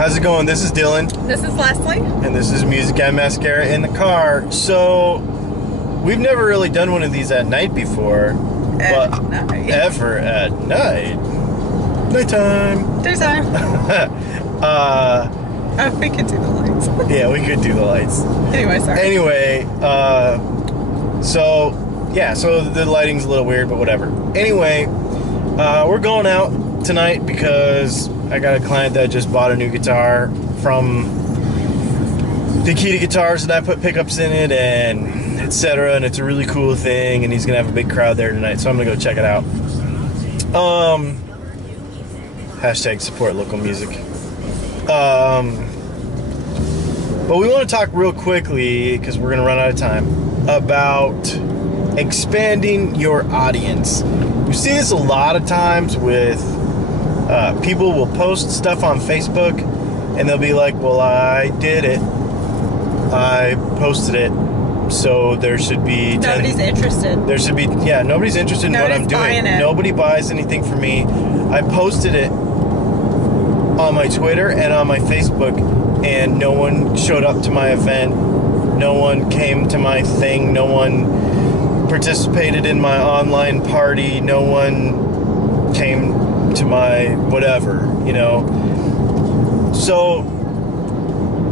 How's it going? This is Dylan. This is Leslie. And this is Music and Mascara in the car. So, we've never really done one of these at night before. At night. Ever at night. Nighttime. Daytime. Oh, we could do the lights. Yeah, we could do the lights. Anyway, sorry. Anyway, so the lighting's a little weird, but whatever. Anyway, we're going out tonight because I got a client that just bought a new guitar from Nikita Guitars, and I put pickups in it and etc. And it's a really cool thing, and he's gonna have a big crowd there tonight, so I'm gonna go check it out. Hashtag support local music. But we want to talk real quickly, because we're gonna run out of time, about expanding your audience. You see this a lot of times with people will post stuff on Facebook and they'll be like, well, I did it, I posted it, so there should be nobody's interested. There should be, yeah, nobody's interested in what I'm doing. Nobody buys anything from me. I posted it on my Twitter and on my Facebook, and no one showed up to my event, no one came to my thing, no one participated in my online party, no one came to my whatever, you know. So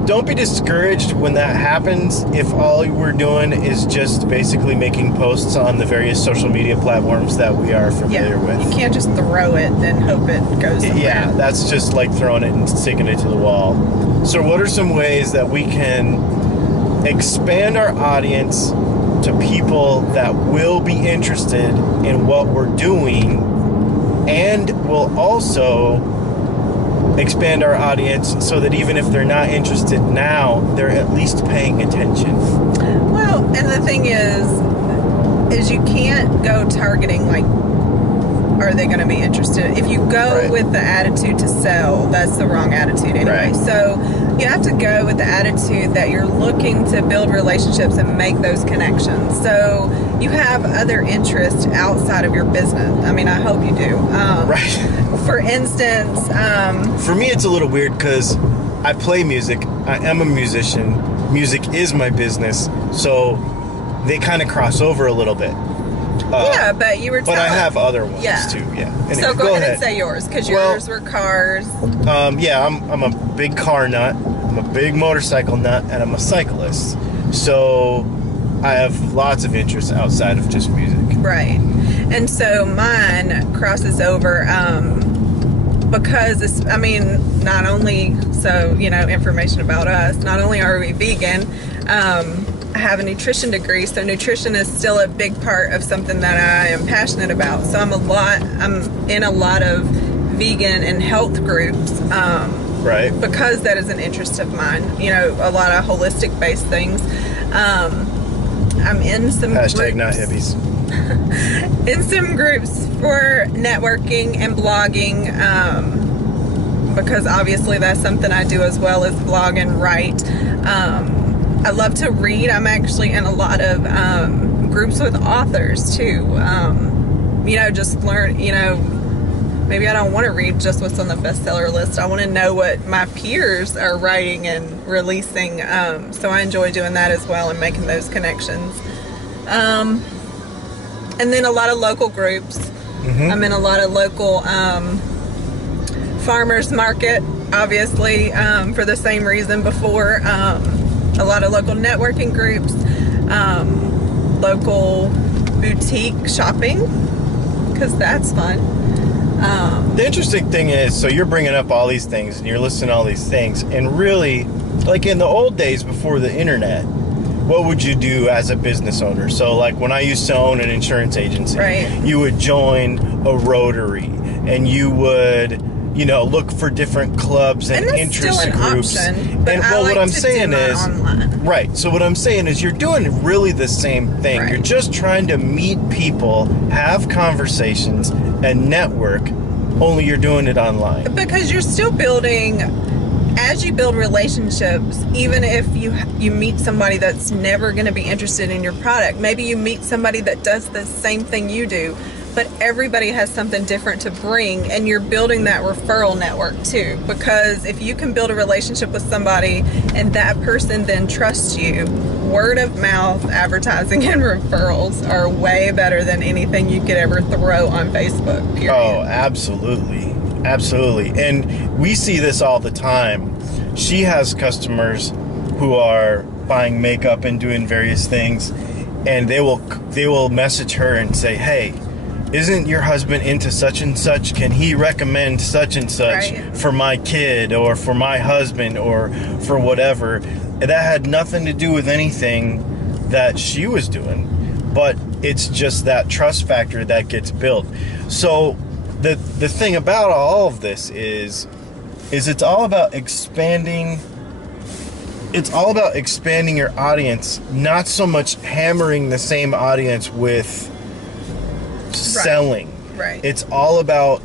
don't be discouraged when that happens if all we're doing is just basically making posts on the various social media platforms that we are familiar with. You can't just throw it and hope it goes somewhere. Yeah, that's just like throwing it and sticking it to the wall. So what are some ways that we can expand our audience to people that will be interested in what we're doing, and will also expand our audience so that even if they're not interested now, they're at least paying attention? Well, and the thing is you can't go targeting like, are they going to be interested? If you go with the attitude to sell, that's the wrong attitude anyway. So you have to go with the attitude that you're looking to build relationships and make those connections. So you have other interests outside of your business. I mean, I hope you do. For instance, for me, it's a little weird because I play music. I am a musician. Music is my business. So they kind of cross over a little bit. Yeah, but you were telling... But I have other ones too, yeah. Anyway, so go ahead and say yours, because yours were cars. Yeah, I'm a big car nut, I'm a big motorcycle nut, and I'm a cyclist. So I have lots of interests outside of just music. Right. And so mine crosses over because it's, I mean, not only, so, you know, information about us, not only are we vegan, I have a nutrition degree, so nutrition is still a big part of something that I am passionate about. So I'm in a lot of vegan and health groups, because that is an interest of mine. You know, a lot of holistic based things. I'm in some hashtag not hippies. In some groups for networking and blogging, because obviously that's something I do as well as blog and write. I love to read. I'm actually in a lot of groups with authors too. You know, just learn, you know, maybe I don't want to read just what's on the bestseller list. I want to know what my peers are writing and releasing. So I enjoy doing that as well and making those connections. And then a lot of local groups. I'm in a lot of local farmers market, obviously, for the same reason before. A lot of local networking groups, local boutique shopping, because that's fun. The interesting thing is, so you're bringing up all these things and you're listing all these things, and really, like in the old days before the internet, what would you do as a business owner? So like when I used to own an insurance agency, you would join a Rotary, and you would, you know, look for different clubs and interest groups. Option, but and well, what I'm saying is, so what I'm saying is, you're doing really the same thing. You're just trying to meet people, have conversations, and network. Only you're doing it online. Because you're still building. As you build relationships, even if you meet somebody that's never going to be interested in your product, maybe you meet somebody that does the same thing you do, but everybody has something different to bring, and you're building that referral network too, because if you can build a relationship with somebody and that person then trusts you, word of mouth advertising and referrals are way better than anything you could ever throw on Facebook, period. Oh, absolutely. Absolutely. And we see this all the time. She has customers who are buying makeup and doing various things, and they will message her and say, hey, isn't your husband into such and such? Can he recommend such and such for my kid or for my husband or for whatever? And that had nothing to do with anything that she was doing, but it's just that trust factor that gets built. So the thing about all of this is it's all about expanding. It's all about expanding your audience, not so much hammering the same audience with selling. Right. It's all about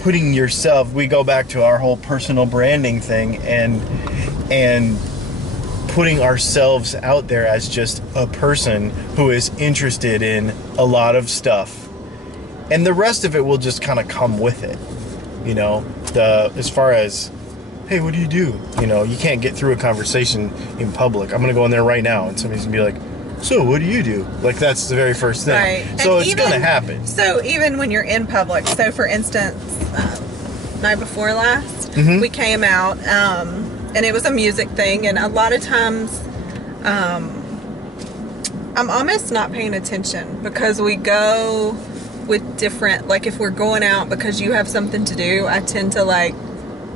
putting yourself. We go back to our whole personal branding thing and putting ourselves out there as just a person who is interested in a lot of stuff, and the rest of it will just kind of come with it. You know, as far as, hey, what do you do? You know, you can't get through a conversation in public. I'm going to go in there right now and somebody's going to be like, so what do you do? Like, that's the very first thing. Right. So it's going to happen. So even when you're in public, so for instance, night before last, we came out, and it was a music thing, and a lot of times I'm almost not paying attention because we go with different, like if we're going out because you have something to do, I tend to like,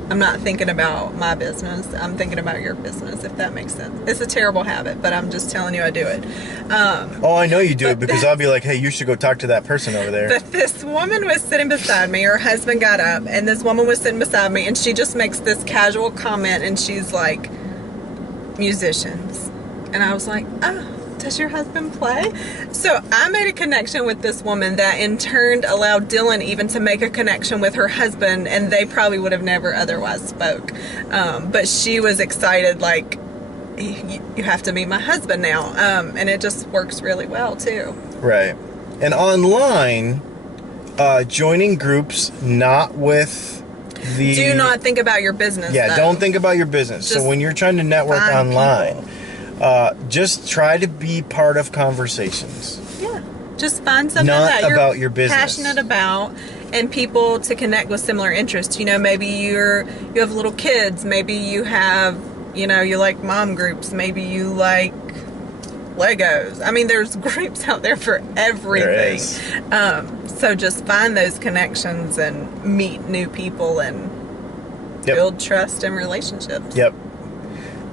I'm not thinking about my business. I'm thinking about your business, if that makes sense. It's a terrible habit, but I'm just telling you I do it. Oh, I know you do it because I'll be like, hey, you should go talk to that person over there. But this woman was sitting beside me. Her husband got up, and this woman was sitting beside me, and she just makes this casual comment, and she's like, musicians. And I was like, oh, does your husband play? So I made a connection with this woman that in turn allowed Dylan even to make a connection with her husband, and they probably would have never otherwise spoke. But she was excited, like, you have to meet my husband now. And it just works really well too. Right. And online, joining groups not with the... Do not think about your business. Yeah, though. Don't think about your business. Just so when you're trying to network online... people. Just try to be part of conversations. Yeah. Just find something Not that you're about your business. passionate about, and people to connect with similar interests. You know, maybe you have little kids. Maybe you have, you know, you like mom groups. Maybe you like Legos. I mean, there's groups out there for everything. There is. So just find those connections and meet new people and build trust and relationships. Yep.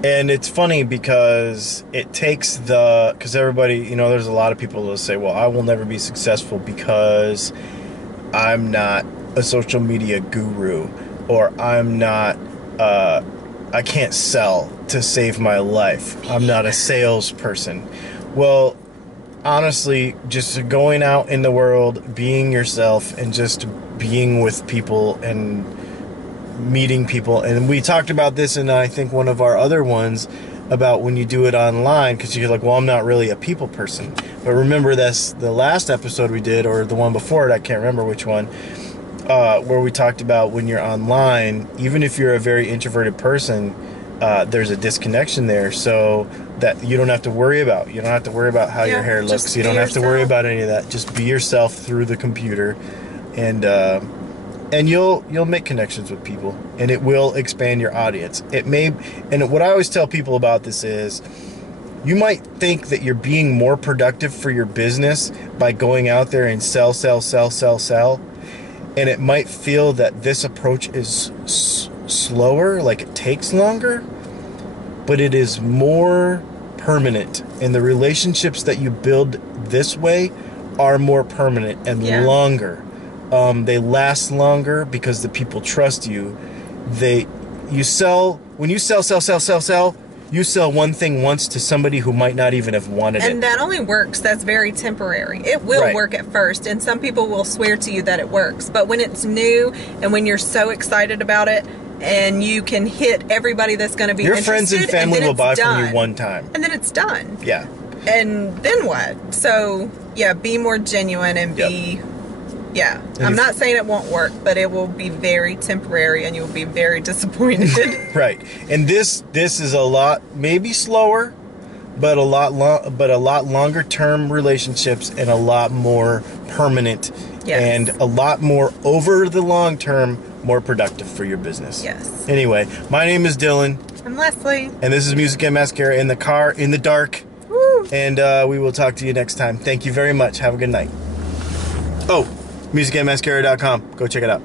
And it's funny because it takes because everybody, you know, there's a lot of people that say, well, I will never be successful because I'm not a social media guru, or I'm not, I can't sell to save my life. I'm not a salesperson. Well, honestly, just going out in the world, being yourself, and just being with people and meeting people. And we talked about this in, I think, one of our other ones about when you do it online, because you're like, well, I'm not really a people person. But remember this, the last episode we did, or the one before it, I can't remember which one, where we talked about when you're online, even if you're a very introverted person, there's a disconnection there, so that you don't have to worry about. You don't have to worry about how your hair looks. You don't have to worry about any of that. Just be yourself through the computer, and you'll make connections with people, and it will expand your audience. It may, and what I always tell people about this is, you might think that you're being more productive for your business by going out there and sell, and it might feel that this approach is slower, like it takes longer, but it is more permanent, and the relationships that you build this way are more permanent and longer. They last longer because the people trust you. When you sell, you sell one thing once to somebody who might not even have wanted it. And that only works. That's very temporary. It will work at first, and some people will swear to you that it works. But when it's new and when you're so excited about it, and you can hit everybody that's going to be interested, your friends and family will buy from you one time. And then it's done. Yeah. And then what? So, yeah, be more genuine and be Yeah, I'm not saying it won't work, but it will be very temporary, and you will be very disappointed. Right, and this is a lot, maybe slower, but a lot longer term relationships, and a lot more permanent, yes. And a lot more over the long term, more productive for your business. Yes. Anyway, my name is Dylan. I'm Leslie. And this is Music and Mascara in the car, in the dark. Woo. And we will talk to you next time. Thank you very much. Have a good night. Oh, musicandmascara.com. Go check it out.